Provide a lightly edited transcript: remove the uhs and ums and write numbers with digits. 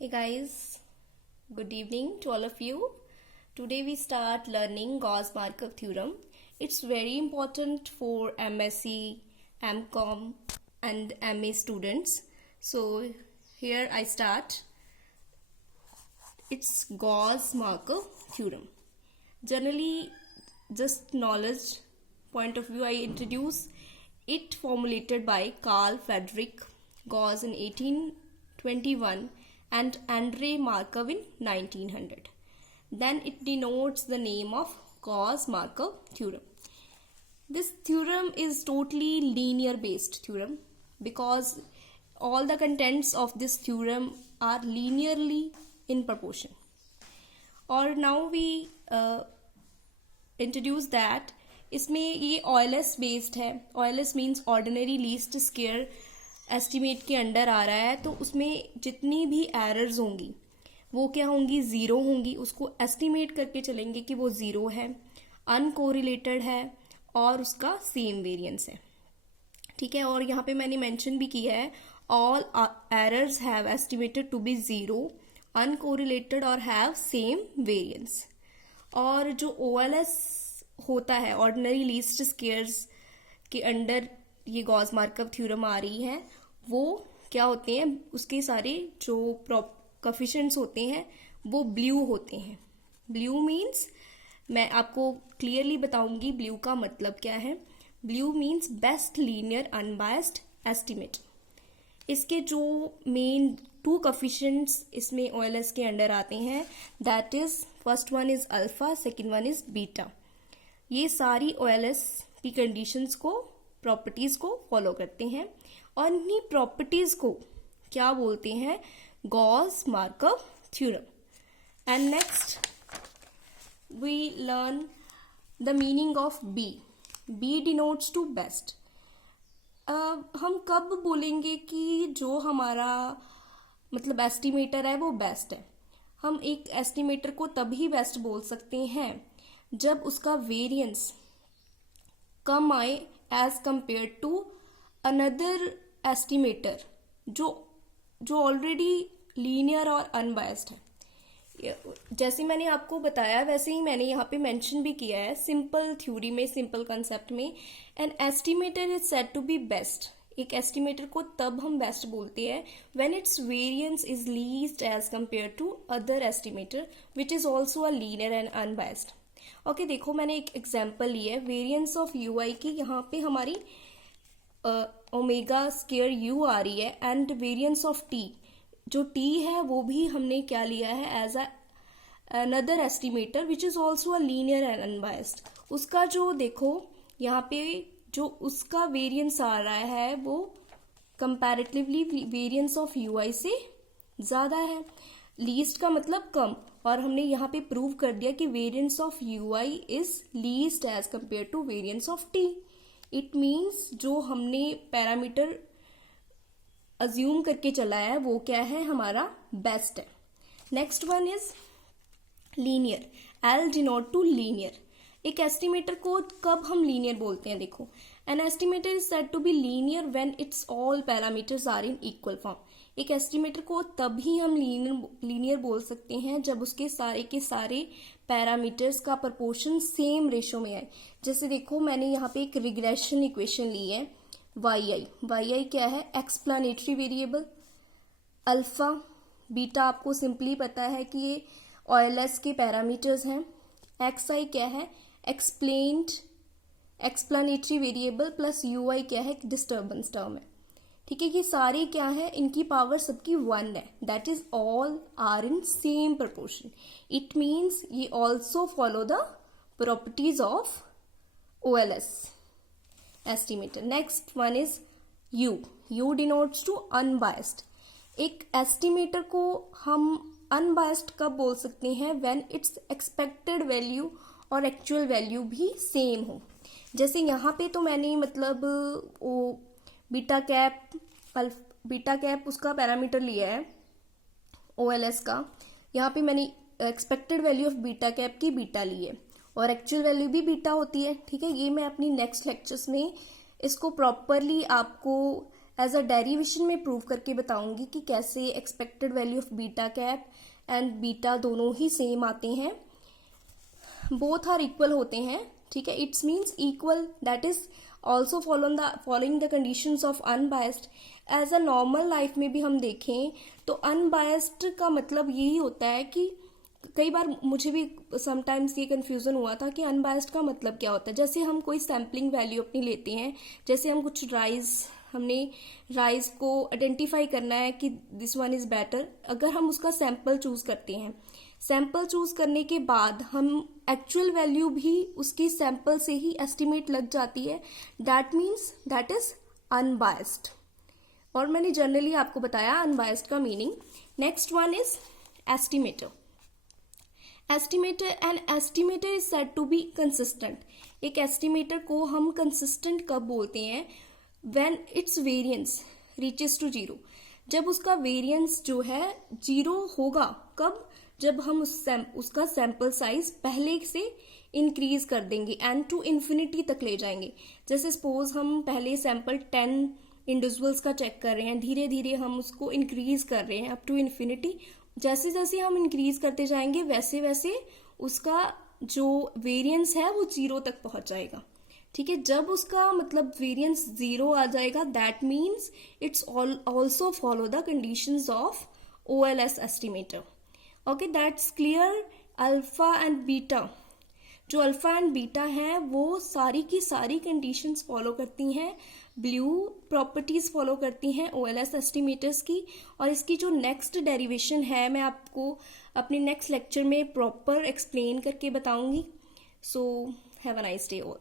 Hey guys, good evening to all of you. Today we start learning Gauss-Markov theorem. It's very important for MSc, MCom and MA students. So here I start. It's Gauss-Markov theorem. Generally, just knowledge point of view, I introduce it formulated by Carl Friedrich Gauss in 1821 and Andrei Markov in 1900. Then it denotes the name of Gauss-Markov theorem. This theorem is totally linear based theorem because all the contents of this theorem are linearly in proportion. और now we introduce that इसमें ये OLS based है. OLS means ordinary least square estimate के under आ रहा है, तो उसमें जितनी भी एरर्स होंगी वो क्या होंगी, ज़ीरो होंगी. उसको एस्टिमेट करके चलेंगे कि वो ज़ीरो है, अनकोरिलेटेड है और उसका सेम वेरिएंस है. ठीक है. और यहाँ पे मैंने मेंशन भी किया है all errors have estimated to be zero, uncorrelated और हैव सेम वेरिएंस. और जो OLS होता है, ऑर्डिनरी लीस्ट स्क्वेयर्स के अंडर ये गॉस मार्कव थ्योरम आ रही है, वो क्या होते हैं, उसके सारे जो कोएफिशिएंट्स होते हैं वो ब्लू होते हैं. ब्लू मीन्स मैं आपको क्लियरली बताऊंगी ब्लू का मतलब क्या है. Blue means best linear unbiased estimate. इसके जो मेन टू कोएफिशिएंट्स इसमें OLS के अंडर आते हैं, that is first one is alpha, second one is beta. ये सारी OLS की कंडीशंस को, प्रॉपर्टीज को फॉलो करते हैं और इन्हीं प्रॉपर्टीज को क्या बोलते हैं, Gauss Markov theorem. And next we learn the meaning of B. B denotes to best. हम कब बोलेंगे कि जो हमारा मतलब एस्टिमेटर है वो बेस्ट है. हम एक एस्टिमेटर को तभी बेस्ट बोल सकते हैं जब उसका वेरिएंस कम आए as compare to another estimator जो ऑलरेडी लीनियर और अनबायस्ड है. जैसे मैंने आपको बताया वैसे ही मैंने यहाँ पे मेंशन भी किया है सिंपल थ्योरी में, सिंपल कंसेप्ट में. An estimator is said to be best. एक एस्टिमेटर को तब हम बेस्ट बोलते हैं when it's variance is least as compare to other estimator which is also a linear and unbiased. Okay, देखो मैंने एक एग्जांपल ली है वेरिएंस ऑफ UI की. यहाँ पे हमारी ओमेगा स्क्वायर U आ रही है एंड वेरिएंस ऑफ T, जो T है वो भी हमने क्या लिया है as another estimator which is also a linear and unbiased. उसका जो देखो यहाँ पे जो उसका वेरिएंस आ रहा है वो कंपैरेटिवली वेरिएंस ऑफ UI से ज्यादा है. लीस्ट का मतलब कम, और हमने यहाँ पे प्रूव कर दिया कि variance of UI is least as compare to variance of T. It means जो हमने पैरामीटर अज्यूम करके चला है वो क्या है, हमारा बेस्ट है. Next one is linear. L denote to linear. एक एस्टिमेटर को कब हम लीनियर बोलते हैं, देखो an estimator is said to be linear when it's all parameters are in equal form. एक एस्टिमेटर को तभी हम लीनियर बोल सकते हैं जब उसके सारे के सारे पैरामीटर्स का प्रोपोर्शन सेम रेशो में आए. जैसे देखो मैंने यहाँ पे एक रिग्रेशन इक्वेशन ली है YI क्या है, एक्सप्लेनेटरी वेरिएबल. अल्फा बीटा आपको सिंपली पता है कि ये OLS के पैरामीटर्स हैं. XI क्या है, एक्सप्लेनेटरी वेरिएबल प्लस UI क्या है, डिस्टर्बेंस टर्म है. ठीक है, ये सारे क्या है, इनकी पावर सबकी 1 है. That is all are in same proportion. It means ये also follow the properties of OLS estimator. Next one is U denotes to unbiased. एक एस्टिमेटर को हम अनबायस्ड कब बोल सकते हैं, व्हेन इट्स एक्सपेक्टेड वैल्यू और एक्चुअल वैल्यू भी सेम हो. जैसे यहाँ पे तो मैंने मतलब वो बीटा कैप उसका पैरामीटर लिया है OLS का. यहाँ पे मैंने expected value of beta cap की बीटा ली है और एक्चुअल वैल्यू भी बीटा होती है. ठीक है, ये मैं अपनी नेक्स्ट लेक्चर्स में इसको प्रॉपरली आपको एज अ डेरिवेशन में प्रूव करके बताऊंगी कि कैसे expected value of beta cap and beta दोनों ही सेम आते हैं, बोथ आर इक्वल होते हैं, ठीक है। It's means equal, that is also following the conditions of unbiased. As a normal life में भी हम देखें तो अनबायस्ड का मतलब यही होता है कि कई बार मुझे भी समटाइम्स ये कंफ्यूजन हुआ था कि अनबायस्ड का मतलब क्या होता है। जैसे हम कोई सैम्पलिंग वैल्यू अपनी लेते हैं, जैसे हम कुछ हमने राइस को आइडेंटिफाई करना है कि दिस वन इज बेटर, अगर हम उसका सैंपल चूज करते हैं, सैंपल चूज करने के बाद हम एक्चुअल वैल्यू भी उसकी सैंपल से ही एस्टिमेट लग जाती है, that means that is unbiased. और मैंने जनरली आपको बताया अनबायस्ड का meaning. Next one is estimator. An estimator is said to be consistent. एक एस्टिमेटर को हम कंसिस्टेंट कब बोलते हैं? When it's variance reaches to zero, जब उसका वेरिएंस जो है जीरो होगा। कब? जब हम उसका सैंपल साइज पहले से इंक्रीज कर देंगे एंड टू इन्फिनिटी तक ले जाएंगे। जैसे सपोज हम पहले सैंपल 10 इंडिविजुअल्स का चेक कर रहे हैं, धीरे धीरे हम उसको इंक्रीज कर रहे हैं अप टू इन्फिनिटी। जैसे जैसे हम इंक्रीज करते जाएंगे वैसे वैसे उसका जो वेरिएंस है वो जीरो तक पहुंच जाएगा, ठीक है। जब उसका मतलब वेरिएंस जीरो आ जाएगा, that means it's also follow the conditions of OLS estimator. Okay, that's clear. Alpha and beta, जो अल्फा एंड बीटा है वो सारी की सारी कंडीशंस फॉलो करती हैं, ब्लू प्रॉपर्टीज फॉलो करती हैं OLS एस्टिमेटर्स की। और इसकी जो नेक्स्ट डेरिवेशन है मैं आपको अपने नेक्स्ट लेक्चर में प्रॉपर एक्सप्लेन करके बताऊंगी। So have a nice day all.